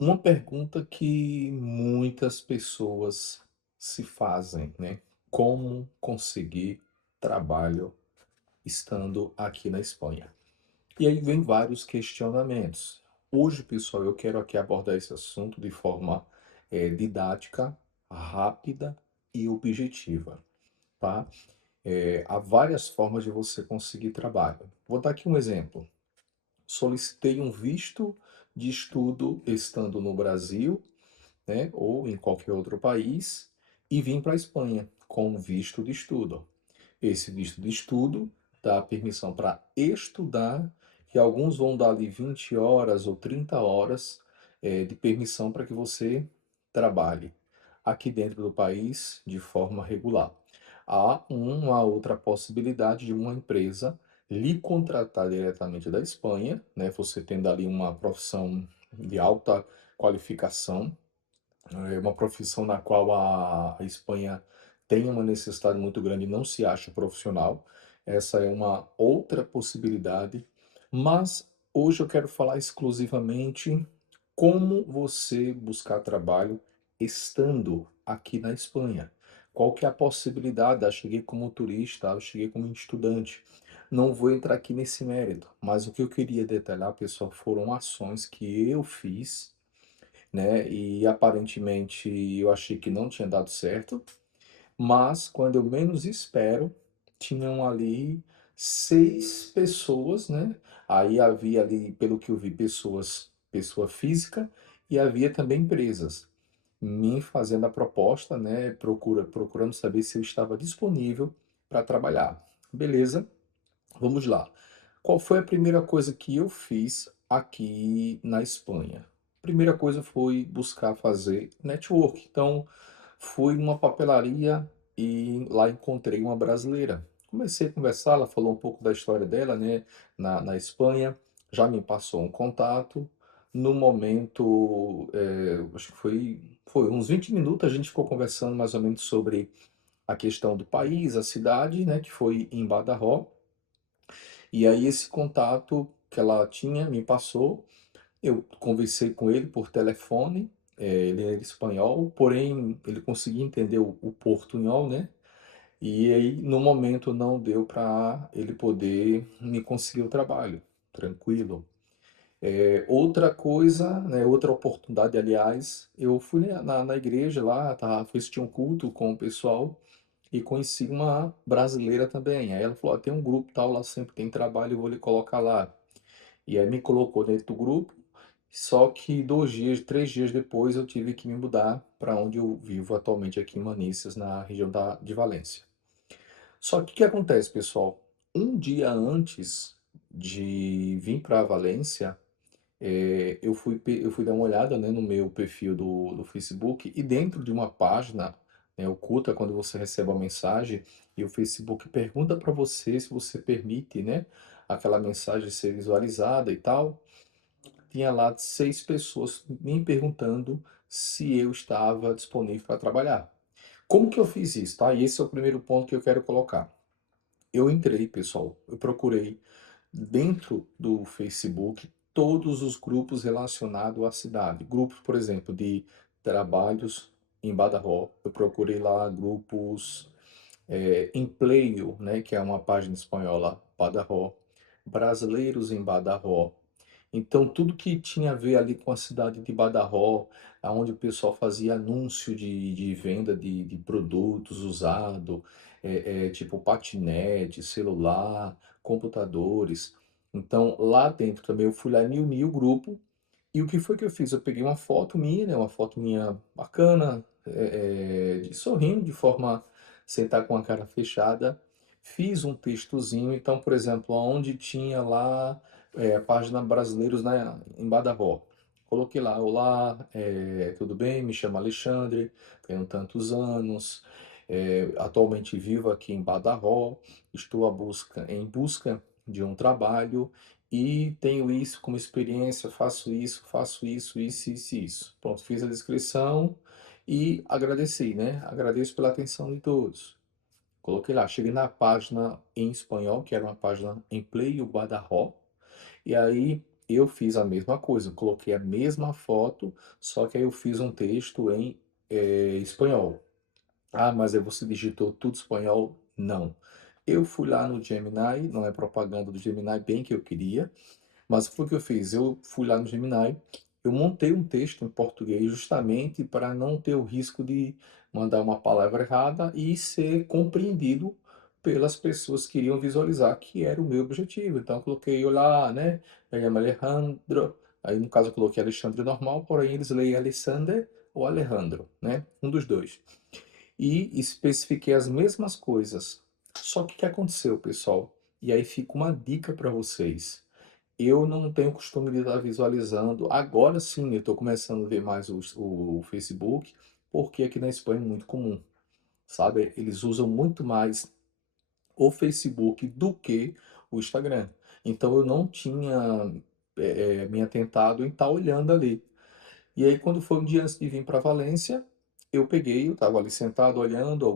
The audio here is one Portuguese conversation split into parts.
Uma pergunta que muitas pessoas se fazem, né? Como conseguir trabalho estando aqui na Espanha? E aí vem vários questionamentos. Hoje, pessoal, eu quero aqui abordar esse assunto de forma didática, rápida e objetiva, tá? Há várias formas de você conseguir trabalho. Vou dar aqui um exemplo. Solicitei um visto de estudo estando no Brasil, né, ou em qualquer outro país, e vim para a Espanha com visto de estudo. Esse visto de estudo dá permissão para estudar, e alguns vão dar ali 20 horas ou 30 horas de permissão para que você trabalhe aqui dentro do país de forma regular. Há uma outra possibilidade de uma empresa lhe contratar diretamente da Espanha, né, você tendo ali uma profissão de alta qualificação, é uma profissão na qual a Espanha tem uma necessidade muito grande e não se acha profissional. Essa é uma outra possibilidade, mas hoje eu quero falar exclusivamente como você buscar trabalho estando aqui na Espanha. Qual que é a possibilidade? Eu cheguei como turista, eu cheguei como estudante. Não vou entrar aqui nesse mérito, mas o que eu queria detalhar, pessoal, foram ações que eu fiz, né? E aparentemente eu achei que não tinha dado certo, mas quando eu menos espero, tinham ali 6 pessoas, né? Aí havia ali, pelo que eu vi, pessoa física, e havia também empresas me fazendo a proposta, né? Procurando saber se eu estava disponível para trabalhar. Beleza, vamos lá. Qual foi a primeira coisa que eu fiz aqui na Espanha? Primeira coisa foi buscar fazer network. Então, fui numa papelaria e lá encontrei uma brasileira. Comecei a conversar, ela falou um pouco da história dela, né, na Espanha, já me passou um contato. No momento, acho que foi uns 20 minutos, a gente ficou conversando mais ou menos sobre a questão do país, a cidade, né, que foi em Badajoz. E aí esse contato que ela tinha me passou, eu conversei com ele por telefone, ele era espanhol, porém ele conseguia entender o portunhol, né? E aí no momento não deu para ele poder me conseguir o trabalho, tranquilo. Outra coisa, né, outra oportunidade, aliás, eu fui na igreja lá, tá, fui assistir um culto com o pessoal e conheci uma brasileira também. Aí ela falou: "Ó, tem um grupo tal, lá sempre tem trabalho, eu vou lhe colocar lá". E aí me colocou dentro do grupo, só que 2 dias, 3 dias depois eu tive que me mudar para onde eu vivo atualmente aqui em Manises, na região de Valência. Só que o que acontece, pessoal? Um dia antes de vir para Valência, eu fui dar uma olhada, né, no meu perfil do Facebook, e dentro de uma página, né, oculta, quando você recebe uma mensagem e o Facebook pergunta para você se você permite, né, aquela mensagem ser visualizada e tal, tinha lá 6 pessoas me perguntando se eu estava disponível para trabalhar. Como que eu fiz isso, tá? E esse é o primeiro ponto que eu quero colocar. Eu entrei, pessoal, eu procurei dentro do Facebook todos os grupos relacionados à cidade. Grupos, por exemplo, de trabalhos em Badajoz. Eu procurei lá grupos Empleo, né, que é uma página espanhola, Badajoz. Brasileiros em Badajoz. Então, tudo que tinha a ver ali com a cidade de Badajoz, aonde o pessoal fazia anúncio de venda de produtos usados, tipo patinete, celular, computadores. Então, lá dentro também eu fui lá e me uni o grupo. E o que foi que eu fiz? Eu peguei uma foto minha, né, uma foto minha bacana, de sorrindo, de forma sem estar com a cara fechada. Fiz um textozinho, então, por exemplo, onde tinha lá a página Brasileiros em Badajoz. Coloquei lá: "Olá, tudo bem? Me chamo Alexandre, tenho tantos anos, atualmente vivo aqui em Badajoz, estou em busca de um trabalho e tenho isso como experiência, faço isso e isso". Pronto, fiz a descrição e agradeci, né? Agradeço pela atenção de todos. Coloquei lá, cheguei na página em espanhol, que era uma página em Play o Badajoz, e aí eu fiz a mesma coisa, coloquei a mesma foto, só que aí eu fiz um texto em espanhol. Ah, mas aí você digitou tudo espanhol? Não. Eu fui lá no Gemini, não é propaganda do Gemini, bem que eu queria, mas foi o que eu fiz. Eu fui lá no Gemini, eu montei um texto em português justamente para não ter o risco de mandar uma palavra errada e ser compreendido pelas pessoas que iriam visualizar, que era o meu objetivo. Então eu coloquei olá, né? Me chamo Alejandro. Aí no caso eu coloquei Alexandre normal, porém eles leem Alexander ou Alejandro, né? Um dos dois. E especifiquei as mesmas coisas. Só que o que aconteceu, pessoal? E aí fica uma dica para vocês. Eu não tenho costume de estar visualizando. Agora sim, eu estou começando a ver mais o Facebook, porque aqui na Espanha é muito comum, sabe? Eles usam muito mais o Facebook do que o Instagram. Então eu não tinha me atentado em estar olhando ali. E aí, quando foi um dia antes de vir para Valência, eu peguei, eu estava ali sentado olhando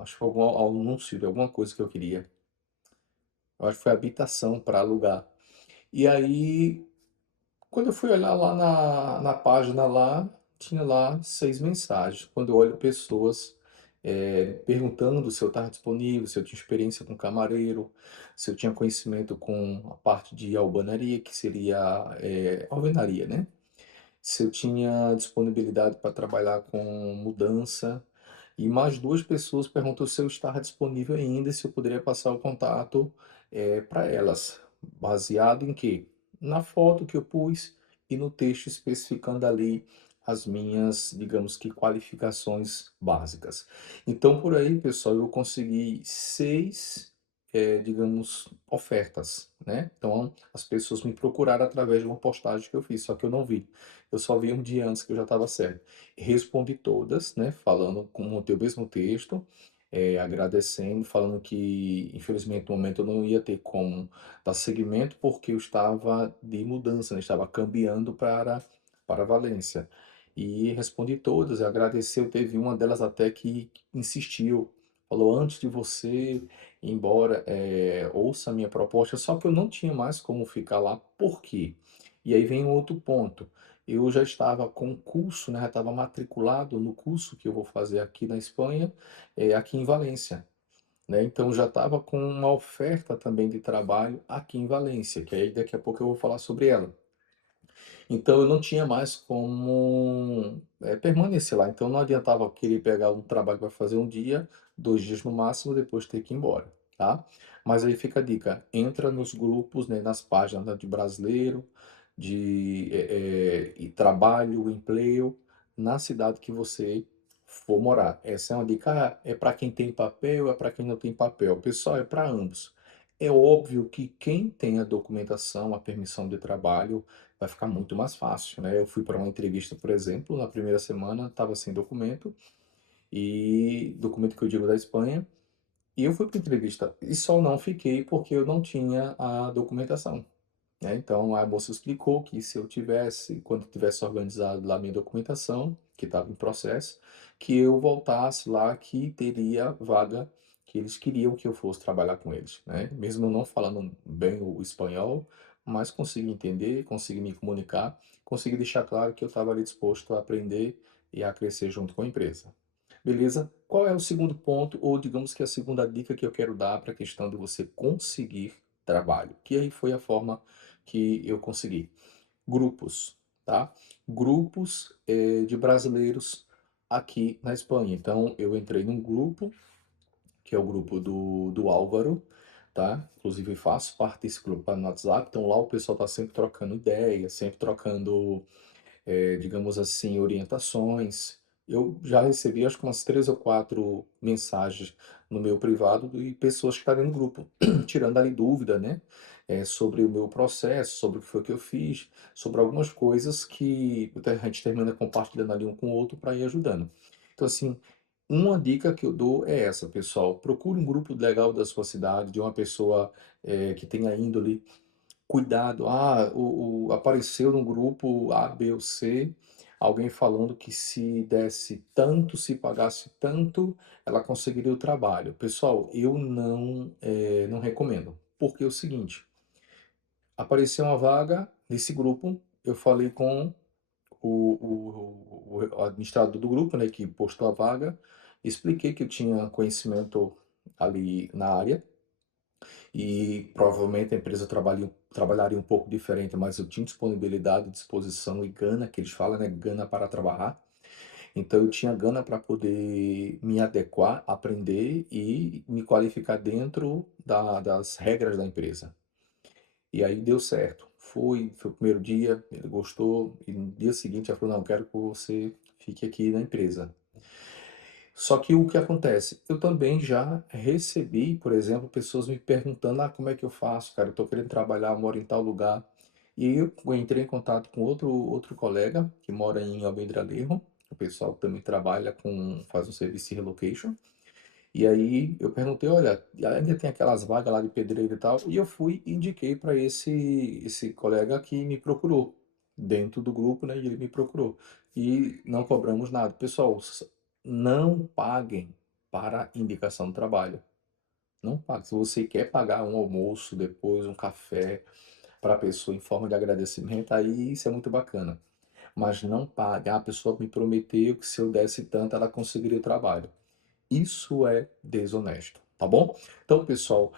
acho que algum anúncio de alguma coisa que eu queria. Eu acho que foi habitação para alugar. E aí, quando eu fui olhar lá na página lá, tinha lá 6 mensagens. Quando eu olho pessoas perguntando se eu estava disponível, se eu tinha experiência com camareiro, se eu tinha conhecimento com a parte de alvenaria, que seria alvenaria, né? Se eu tinha disponibilidade para trabalhar com mudança. E mais duas pessoas perguntou se eu estava disponível ainda e se eu poderia passar o contato para elas. Baseado em quê? Na foto que eu pus e no texto especificando ali as minhas, digamos que, qualificações básicas. Então, por aí, pessoal, eu consegui 6, digamos, ofertas, né? Então, as pessoas me procuraram através de uma postagem que eu fiz, só que eu não vi. Eu só vi um dia antes que eu já estava certo. Respondi todas, né, falando com o mesmo texto, agradecendo, falando que infelizmente no momento eu não ia ter como dar seguimento porque eu estava de mudança, né, estava cambiando para Valência. E respondi todas, agradeceu, teve uma delas até que insistiu, falou antes de você ir embora, ouça a minha proposta, só que eu não tinha mais como ficar lá, por quê? E aí vem um outro ponto. Eu já estava com o curso, né, já estava matriculado no curso que eu vou fazer aqui na Espanha, aqui em Valência, né? Então já estava com uma oferta também de trabalho aqui em Valência, que aí daqui a pouco eu vou falar sobre ela. Então eu não tinha mais como permanecer lá. Então não adiantava eu querer pegar um trabalho para fazer um dia, 2 dias no máximo, depois ter que ir embora, tá? Mas aí fica a dica, entra nos grupos, né, nas páginas né, de brasileiro, de e trabalho, emprego, na cidade que você for morar. Essa é uma dica, é para quem tem papel, é para quem não tem papel. Pessoal, é para ambos. É óbvio que quem tem a documentação, a permissão de trabalho, vai ficar muito mais fácil, né? Eu fui para uma entrevista, por exemplo, na primeira semana estava sem documento, e documento que eu digo da Espanha, e eu fui para a entrevista e só não fiquei porque eu não tinha a documentação, né? Então a moça explicou que se eu tivesse, quando tivesse organizado lá minha documentação, que estava em processo, que eu voltasse lá que teria vaga que eles queriam que eu fosse trabalhar com eles, né? Mesmo eu não falando bem o espanhol, mas consegui entender, consegui me comunicar, consegui deixar claro que eu estava ali disposto a aprender e a crescer junto com a empresa. Beleza? Qual é o segundo ponto, ou digamos que a segunda dica que eu quero dar para a questão de você conseguir trabalho? Que aí foi a forma que eu consegui. Grupos, tá? Grupos de brasileiros aqui na Espanha. Então, eu entrei num grupo, que é o grupo do Álvaro, tá? Inclusive, faço parte desse grupo no WhatsApp. Então, lá o pessoal está sempre trocando ideias, sempre trocando digamos assim, orientações. Eu já recebi acho que umas 3 ou 4 mensagens no meu privado de pessoas que estavam no grupo, tirando ali dúvida, né? Sobre o meu processo, sobre o que foi que eu fiz, sobre algumas coisas que a gente termina compartilhando ali um com o outro para ir ajudando. Então, assim, uma dica que eu dou é essa, pessoal. Procure um grupo legal da sua cidade, de uma pessoa que tenha índole. Cuidado, apareceu no grupo A, B ou C, alguém falando que se desse tanto, se pagasse tanto, ela conseguiria o trabalho. Pessoal, eu não recomendo. Porque é o seguinte, Apareceu uma vaga nesse grupo, eu falei com o administrador do grupo, né, que postou a vaga, expliquei que eu tinha conhecimento ali na área e provavelmente a empresa trabalharia um pouco diferente, mas eu tinha disponibilidade, disposição e gana, que eles falam, né, gana para trabalhar. Então eu tinha gana para poder me adequar, aprender e me qualificar dentro das regras da empresa. E aí deu certo. Foi o primeiro dia, ele gostou, e no dia seguinte ela falou: "Não, quero que você fique aqui na empresa". Só que o que acontece? Eu também já recebi, por exemplo, pessoas me perguntando: "Ah, como é que eu faço, cara? Eu tô querendo trabalhar, moro em tal lugar". E aí eu entrei em contato com outro colega que mora em Almendralejo, o pessoal também trabalha faz um serviço de relocation. E aí eu perguntei: "Olha, ainda tem aquelas vagas lá de pedreiro e tal?" E eu fui e indiquei para esse colega que me procurou, dentro do grupo, né, e ele me procurou. E não cobramos nada. Pessoal, não paguem para indicação de trabalho. Não pague. Se você quer pagar um almoço depois, um café para a pessoa em forma de agradecimento, aí isso é muito bacana. Mas não pague. "Ah, a pessoa me prometeu que se eu desse tanto, ela conseguiria o trabalho". Isso é desonesto, tá bom? Então, pessoal,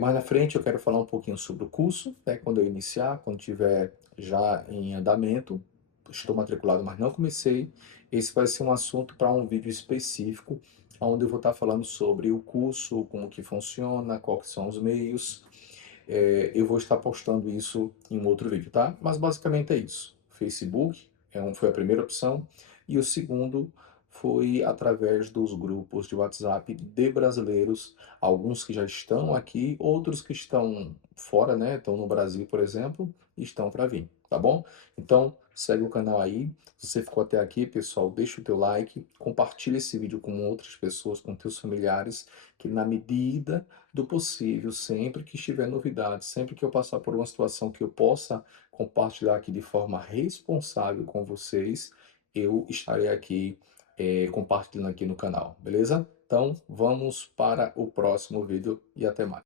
mais na frente eu quero falar um pouquinho sobre o curso, né, quando eu iniciar, quando tiver já em andamento. Estou matriculado, mas não comecei. Esse vai ser um assunto para um vídeo específico, onde eu vou estar falando sobre o curso, como que funciona, quais que são os meios. Eu vou estar postando isso em um outro vídeo, tá? Mas basicamente é isso. Facebook foi a primeira opção, e o segundo foi através dos grupos de WhatsApp de brasileiros, alguns que já estão aqui, outros que estão fora, né? Estão no Brasil, por exemplo, e estão para vir, tá bom? Então, segue o canal aí. Se você ficou até aqui, pessoal, deixa o teu like, compartilha esse vídeo com outras pessoas, com teus familiares, que na medida do possível, sempre que estiver novidade, sempre que eu passar por uma situação que eu possa compartilhar aqui de forma responsável com vocês, eu estarei aqui compartilhando aqui no canal, beleza? Então, vamos para o próximo vídeo e até mais.